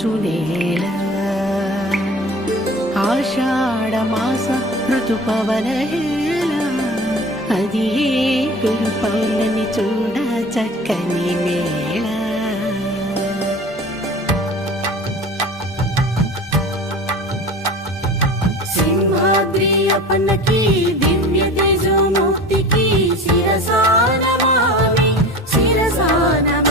చునేల ఆషాఢమాస ఋతుపవనహేళ అది గురు పౌర్ణమి చూడ చక్కని మేళ సింహాద్రి అప్పన్నకి దివ్య తేజోమూర్తికి శిరసానమామి శిరసానమామి